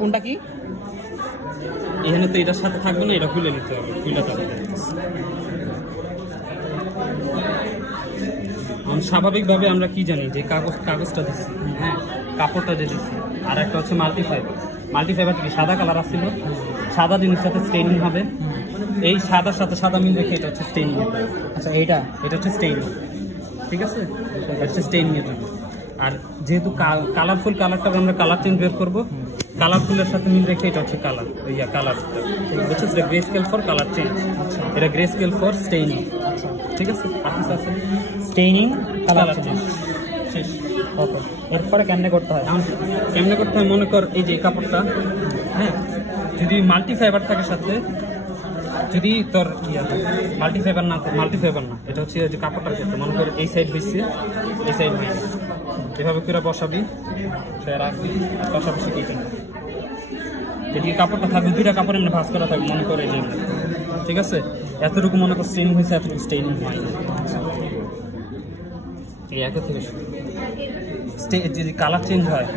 কোনটা কি এখানে তো এটার সাথে থাকবে না, এটা খুলে নিতে হবে। খুলে স্বাভাবিকভাবে আমরা কি জানি যে কাগজটা দিচ্ছি, হ্যাঁ, কাপড়টা যে দিচ্ছি, আর একটা হচ্ছে মাল্টিফাইবার কি সাদা কালার আসছিল, সাদা জিনিস সাথে স্টেইনিং হবে। এই সাদার সাথে সাদা মিল রেখে এটা হচ্ছে স্টেইনিং। আচ্ছা এটা হচ্ছে স্টেইনিং, ঠিক আছে, এটা হচ্ছে স্টেইনিং এর জন্য। আর যেহেতু কালারফুল কালারটাকে আমরা কালার চেঞ্জ বের করবো, কালারফুলের সাথে মিল রেখে এটা হচ্ছে কালার বুঝছিস, এটা grey scale for colour change, এটা গ্রে স্কেল ফর স্টেইনিং। আচ্ছা ঠিক আছে, স্টেইনিং কালার চেঞ্জ শেষ। ওকে, এরপরে কেমনে করতে হয়? মনে কর এই যে কাপড়টা, হ্যাঁ, যদি মাল্টিফাইবার থাকে সাথে, যদি তোর মাল্টিফাইবার না, এটা হচ্ছে যে কাপড়টার ক্ষেত্রে মনে কর এই সাইড হয়েছে, এই সাইড হয়েছে, এভাবে করে বসাবি, রাখবি, পাশাপাশি এদিকে কাপড়টা থাকবে, দুইটা কাপড় এমনি ভাঁজ করা থাকবে, মনে করে যে, ঠিক আছে, এতটুকু মনে কর স্টেইনিং হয়েছে, এতটুকু স্টেইনিং হয় না। এই একে থেকে যদি কালার চেঞ্জ হয়,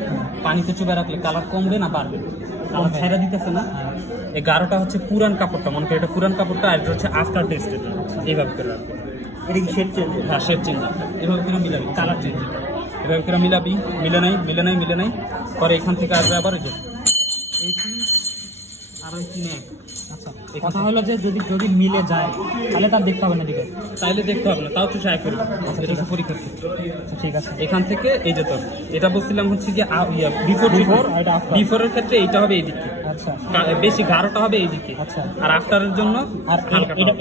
পানিতে চুপে রাখলে কালার কমবে না বাড়বে? কালার ছেড়ে দিতেছে না। এই গাঢ়টা হচ্ছে পুরান কাপড়টা, মনে করি এটা পুরান কাপড়টা, আর এটা হচ্ছে আফটার টেস্ট। এইভাবে করে রাখবে, এটা কি শেড চেঞ্জ? হ্যাঁ, শেড চেঞ্জ। এভাবে করে মিলাবি, কালার চেঞ্জ, এভাবে করে মিলাবি, মিলে নাই পরে এখান থেকে আসবে আবার এই যে আচ্ছা, কথা হলো যে যদি মিলে যায় তাহলে তার দেখতে হবে না, দিকে তাইলে দেখতে হবে না, তাও তো ট্রাই করবে। এটা হচ্ছে পরীক্ষার ক্ষেত্রে। ঠিক আছে, এখান থেকে এই যে তোর এটা বলছিলাম হচ্ছে যে বিফোরের ক্ষেত্রে এইটা হবে এইদিকে, আচ্ছা, বেশি গাঢ়টা হবে এইদিকে, আচ্ছা, আর আফটারের জন্য আর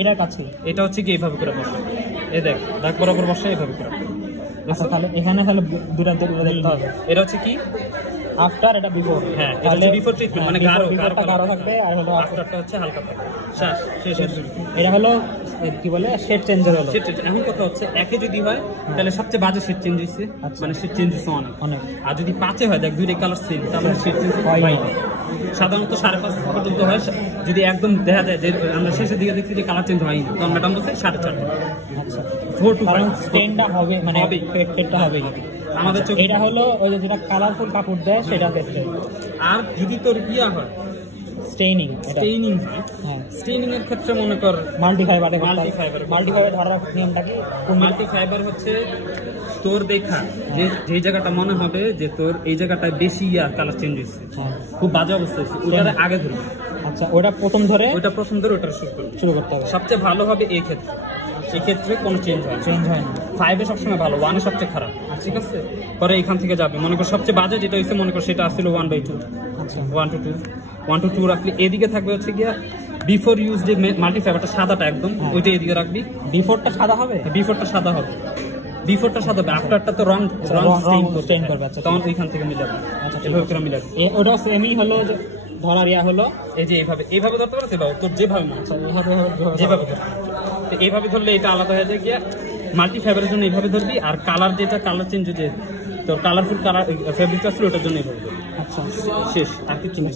এটার কাছে এটা হচ্ছে কি এইভাবে করে বসে, এই দেখ দাগ বরাবর বসে এইভাবে করে। আচ্ছা, তাহলে এখানে তাহলে দুটো দেখতে হবে, এটা হচ্ছে কি আফটার, এটা বিফোর। হ্যাঁ, এটা হচ্ছে বিফোর ট্রিটমেন্ট, মানে গাঢ় থাকবে, আর হলো আফটারটা হচ্ছে হালকা থাকবে। শেষ। এটা হলো কি বলে শেড চেঞ্জার হলো। এখন কথা হচ্ছে একে যদি হয় তাহলে সবচেয়ে বাজে শেড চেঞ্জ হয়েছে, মানে শেড চেঞ্জ হচ্ছে অনেক। আর যদি 5-এ হয়, দেখ দুইটা কালার সেম, তাহলে শেড চেঞ্জ হয় না। সাধারণত 5.5 পর্যন্ত হয়। যদি একদম দেখা যায় যে আমরা শেষের দিকে দেখছি যে কালার চেঞ্জ হয়নি, তখন ম্যাডাম বলছে 4.5। আচ্ছা, 4 to 5 স্টেনটা হবে, মানে ফেডটা হবে আমাদের চোখে। এটা হলো ওই যে যেটা কালারফুল কাপড় দেয় সেটা ক্ষেত্রে। আর যদি তোর ইয়া হয় স্টেইনিং হয়, হ্যাঁ, স্টেইনিং এর ক্ষেত্রে মনে কর মাল্টিফাইবার ধরার নিয়মটা কি? মাল্টিফাইবার হচ্ছে তোর দেখা যে জায়গাটা মনে হবে যে তোর এই জায়গাটায় বেশি কালার চেঞ্জ হয়েছে, খুব বাজে অবস্থা হয়েছে, ওটা আগে ধরবে। আচ্ছা, ওটা প্রথম ধরে ওটা শুরু করতে হবে। সবচেয়ে ভালো হবে এই ক্ষেত্রে, সেক্ষেত্রে কোনো চেঞ্জ হয় না। 5-এ সবসময় ভালো, 1-এ সবচেয়ে খারাপ, ঠিক আছে। পরে এখান থেকে যাবে, মনে কর সবচেয়ে বাজে যেটা হয়েছে, মনে কর সেটা আসছিল 1/2, 1 to 2 রাখলে এদিকে থাকবে হচ্ছে গিয়া বিফোর ইউজ যে মাল্টিফাইবারটা সাদাটা একদম, ওইটা এদিকে রাখবি। বিফোরটা সাদা হবে, আফটারটা তো রং স্টেইন করবে। আচ্ছা, তখন ওইখান থেকে মিলাবি। আচ্ছা, এভাবে করে মিলাবি। ওটা সেমই হলো যে ধরার ইয়া হলো, এই যে এইভাবে ধরতে পারছে, তোর যেভাবে তো এইভাবে ধরলে এটা আলাদা হয়ে যায় গিয়া। মাল্টিফাইবারের জন্য এইভাবে ধরবি, আর কালার কালার চেঞ্জ যে তোর কালারফুল কালার ফেব্রিক আসলে ওটার জন্য এইভাবে ধরবি। আচ্ছা, শেষ, আর কিছু নেই।